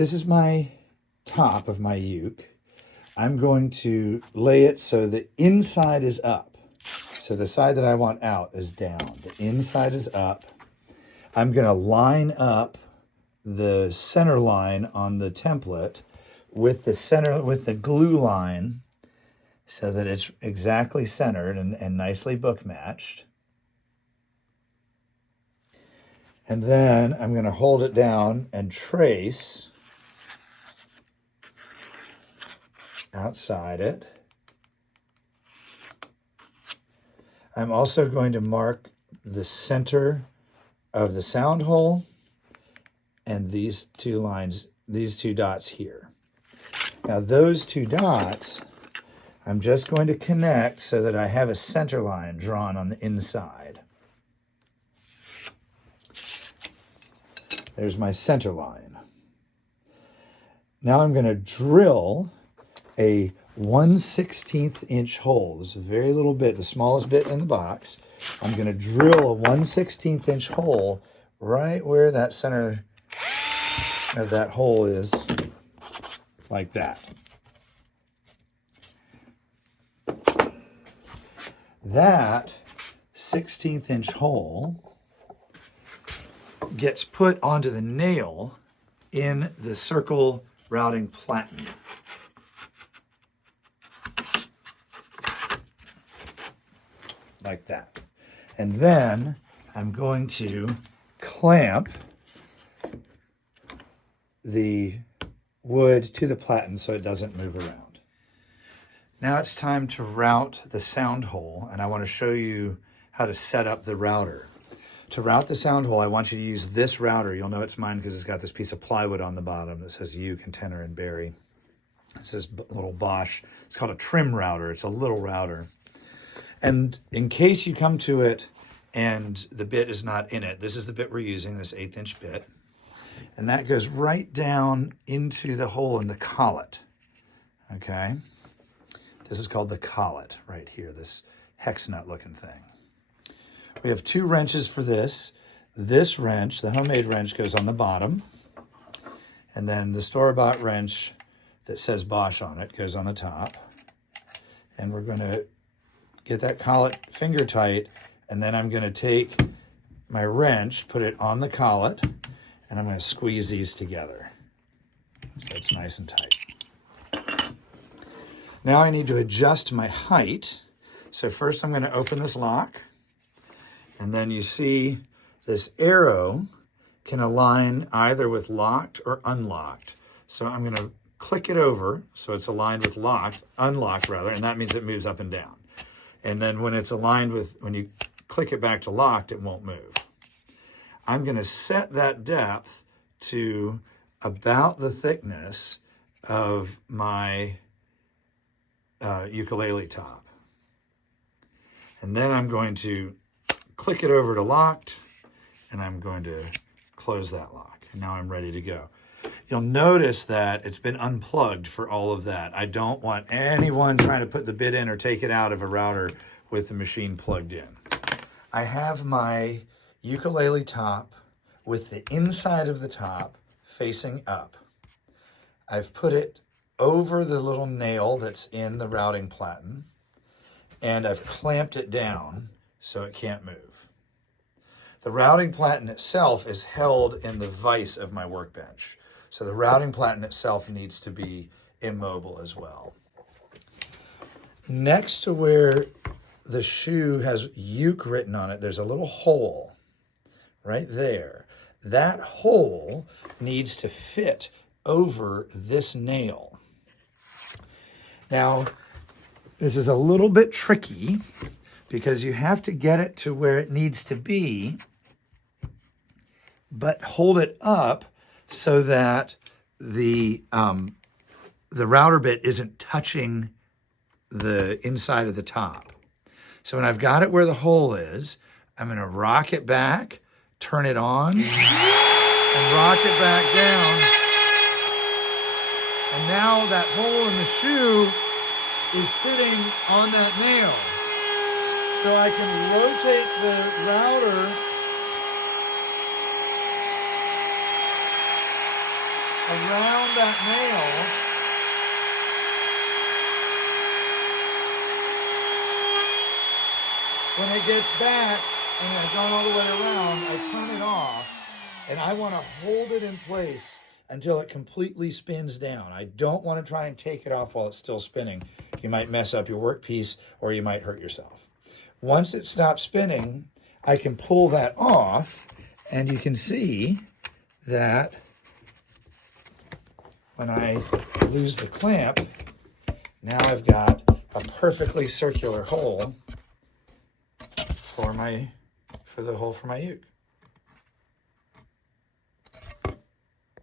This is my top of my uke. I'm going to lay it so the inside is up. So the side that I want out is down. The inside is up. I'm going to line up the center line on the template with the glue line so that it's exactly centered and nicely book matched. And then I'm going to hold it down and trace outside it. I'm also going to mark the center of the sound hole and these two lines, these two dots here. Now those two dots, I'm just going to connect so that I have a center line drawn on the inside. There's my center line. Now I'm going to drill a 1/16 inch hole. This is a very little bit, the smallest bit in the box. I'm going to drill a 1/16 inch hole right where that center of that hole is, like that. That 1/16 inch hole gets put onto the nail in the circle routing platen. Like that. And then I'm going to clamp the wood to the platen so it doesn't move around. Now it's time to route the sound hole, and I want to show you how to set up the router. To route the sound hole, I want you to use this router. You'll know it's mine because it's got this piece of plywood on the bottom that says Uke and Tenor and Barry. It says little Bosch. It's called a trim router. It's a little router. And in case you come to it and the bit is not in it, this is the bit we're using, this 1/8 inch bit. And that goes right down into the hole in the collet. Okay? This is called the collet right here, this hex nut looking thing. We have 2 wrenches for this. This wrench, the homemade wrench, goes on the bottom. And then the store-bought wrench that says Bosch on it goes on the top. And we're going to get that collet finger tight, and then I'm going to take my wrench, put it on the collet, and I'm going to squeeze these together so it's nice and tight. Now I need to adjust my height. So first I'm going to open this lock, and then you see this arrow can align either with locked or unlocked. So I'm going to click it over so it's aligned with unlocked rather, and that means it moves up and down. And then when it's aligned with, when you click it back to locked, it won't move. I'm going to set that depth to about the thickness of my ukulele top. And then I'm going to click it over to locked, and I'm going to close that lock. And now I'm ready to go. You'll notice that it's been unplugged for all of that. I don't want anyone trying to put the bit in or take it out of a router with the machine plugged in. I have my ukulele top with the inside of the top facing up. I've put it over the little nail that's in the routing platen, and I've clamped it down so it can't move. The routing platen itself is held in the vise of my workbench. So the routing platen itself needs to be immobile as well. Next to where the shoe has Uke written on it, there's a little hole right there. That hole needs to fit over this nail. Now, this is a little bit tricky because you have to get it to where it needs to be, but hold it up so that the router bit isn't touching the inside of the top. So when I've got it where the hole is, I'm going to rock it back, turn it on, and rock it back down. And now that hole in the shoe is sitting on that nail. So I can rotate the router around that nail. When it gets back and I've gone all the way around, I turn it off and I want to hold it in place until it completely spins down. I don't want to try and take it off while it's still spinning. You might mess up your workpiece or you might hurt yourself. Once it stops spinning, I can pull that off and you can see that when I lose the clamp, now I've got a perfectly circular hole for the hole for my uke.